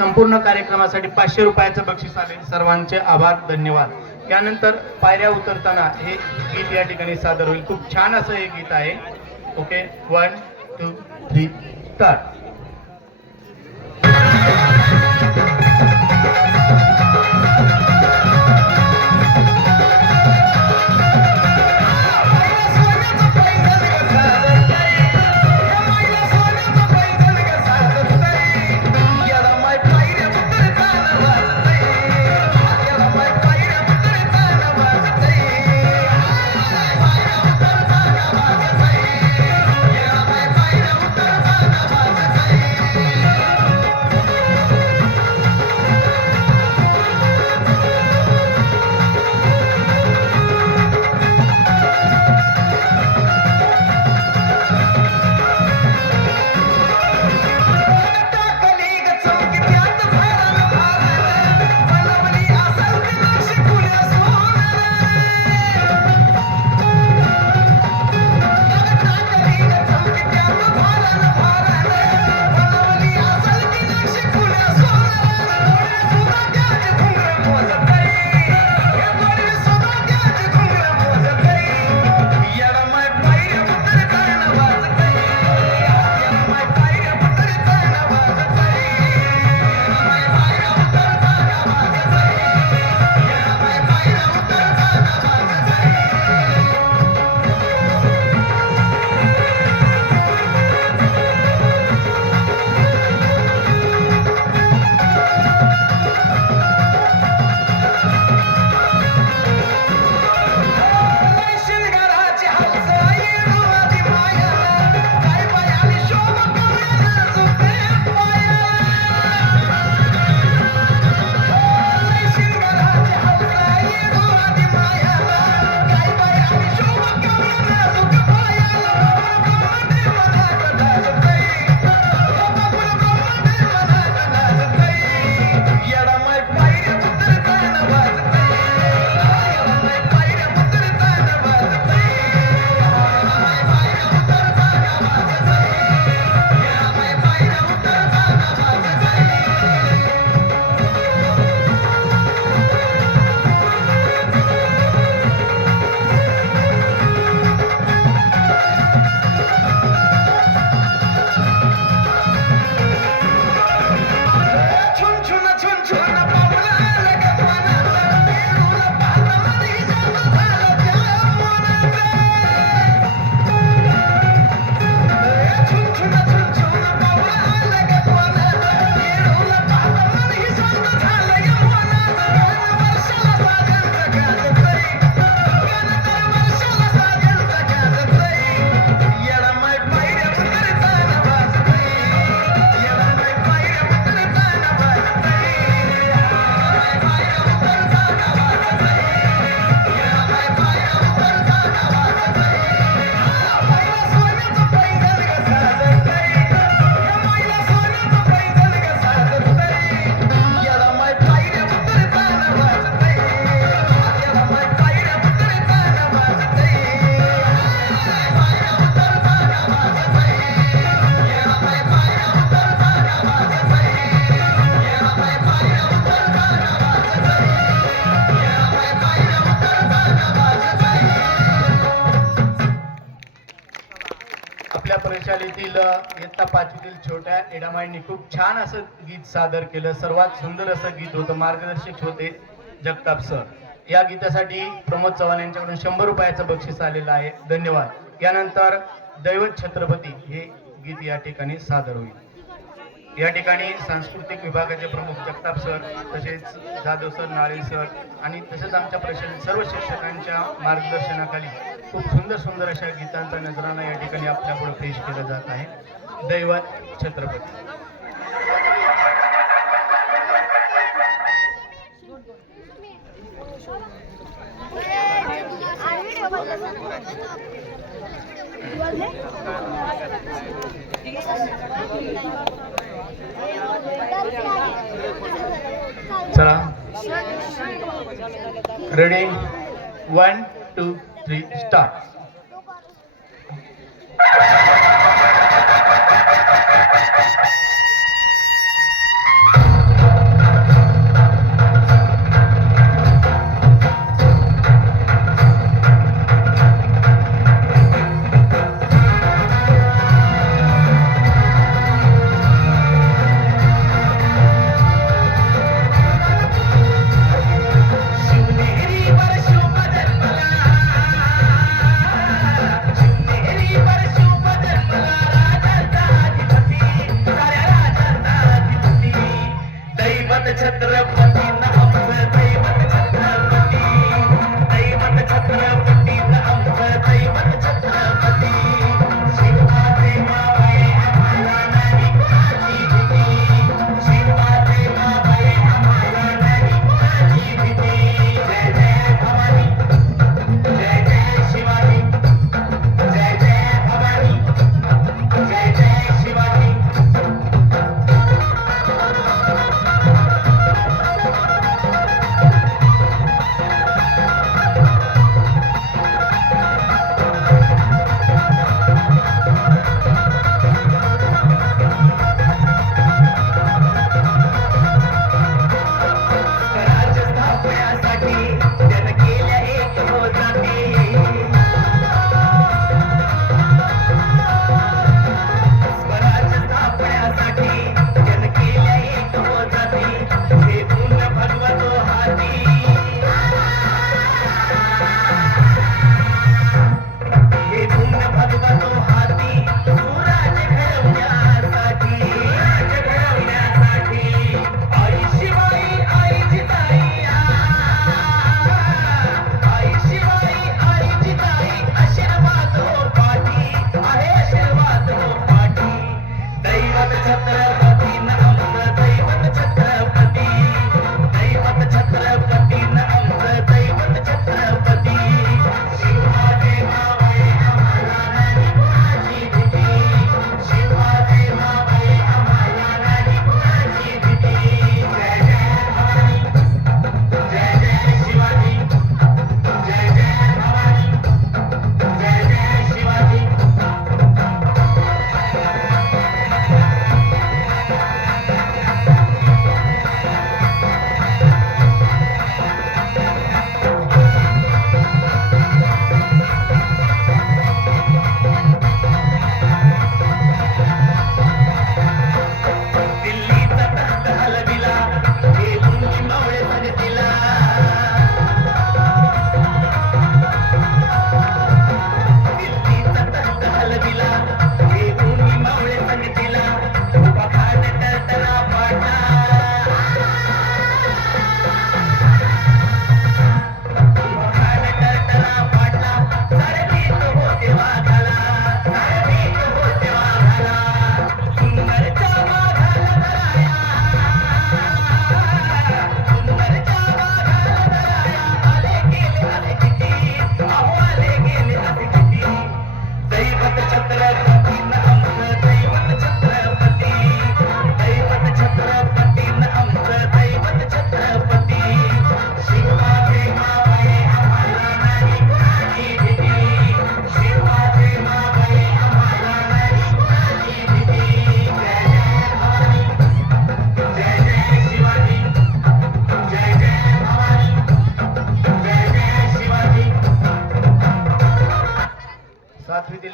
संपूर्ण कार्यक्रमासाठी पाचशे रुपयाचं बक्षीस आले. सर्वांचे आभार धन्यवाद. त्यानंतर पायऱ्या उतरताना हे गीत या ठिकाणी सादर होईल. खूप छान असं हे गीत आहे. Okay one two three start पाचवीतील छोट्या एडामाईंनी खूप छान असं गीत सादर केलं. सर्वात सुंदर असं गीत होतं मार्गदर्शक होते जगताप सर. या गीतासाठी प्रमोद चव्हाण यांच्याकडून शंभर रुपयाचं बक्षीस आलेलं आहे. धन्यवाद. यानंतर दैवत छत्रपती हे गीत या ठिकाणी सादर होईल. या ठिकाणी सांस्कृतिक विभागाचे प्रमुख जगताप सर तसेच जाधव सर नाळे सर आणि तसेच आमच्या प्रशासन सर्व शिक्षकांच्या मार्गदर्शनाखाली खूप सुंदर सुंदर अशा गीतांचा नजराणा या ठिकाणी आपल्यापुढे पेश केला जात आहे. दैवत छत्रपती. चला. Ready one two three start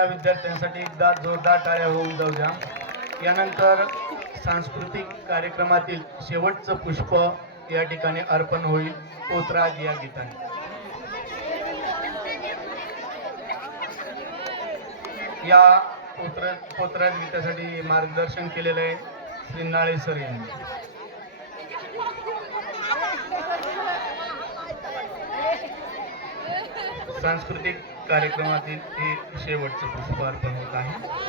या विद्यार्थ्यांसाठी एकदा जोरदार टाळ्या होऊन जाऊ द्या. यानंतर सांस्कृतिक कार्यक्रमातील शेवटचं पुष्प या ठिकाणी अर्पण होईल. पोतराज या गीताने. या पोत्र पोतराज गीतासाठी मार्गदर्शन केलेलं आहे श्री नाळे सर यांनी. सांस्कृतिक कार्यक्रमातील हे शेवटचं पुष्पार्पण होत आहे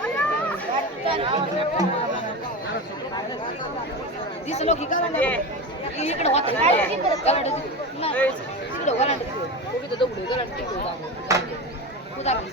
दिसलो की कारण इकडे होत. तिकडे गलांड उभी उदाहरण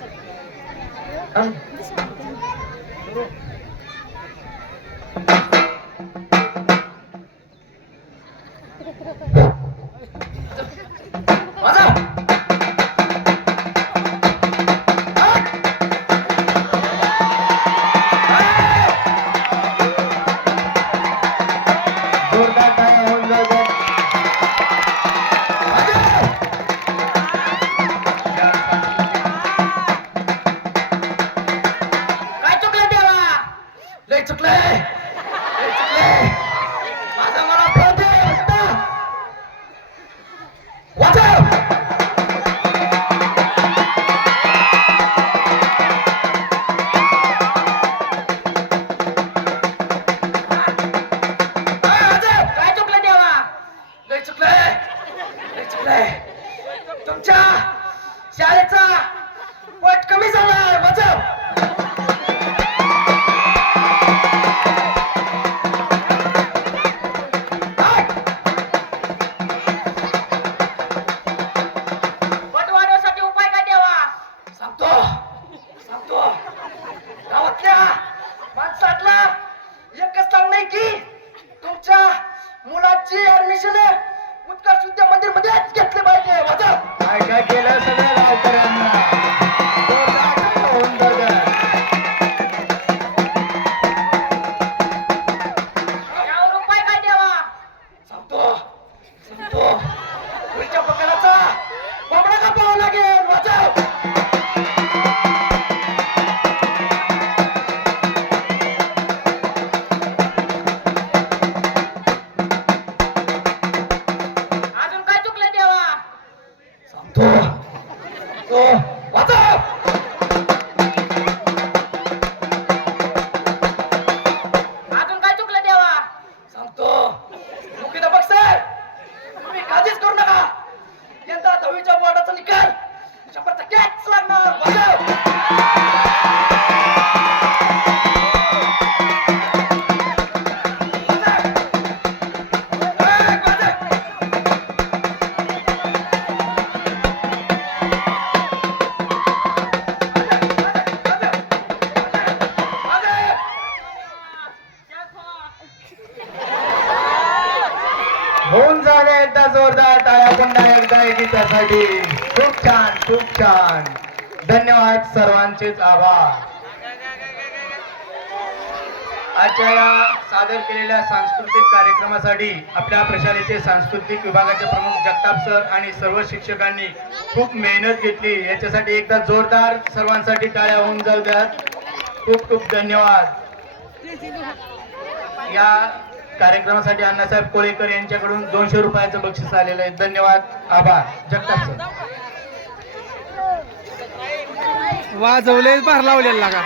तुमच्यासाठी खूप छान खूप छान. धन्यवाद सर्वांचेच आभार. आजच्या या सादर केलेल्या सांस्कृतिक कार्यक्रमासाठी आपल्या प्रशालेचे सांस्कृतिक विभागाचे प्रमुख जगताप सर आणि सर्व शिक्षकांनी खूप मेहनत घेतली. याच्यासाठी एकदा जोरदार सर्वांसाठी टाळ्या होऊन जाऊ द्यात. खूप खूप धन्यवाद. या कार्यक्रमासाठी अण्णासाहेब कोळेकर यांच्याकडून दोनशे रुपयाचं बक्षीस आलेलं आहे. धन्यवाद. आभार. जगताप सर. वाजवले भार लावलेला का?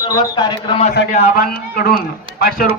सर्वच कार्यक्रमासाठी आबांकडून पाचशे रुपये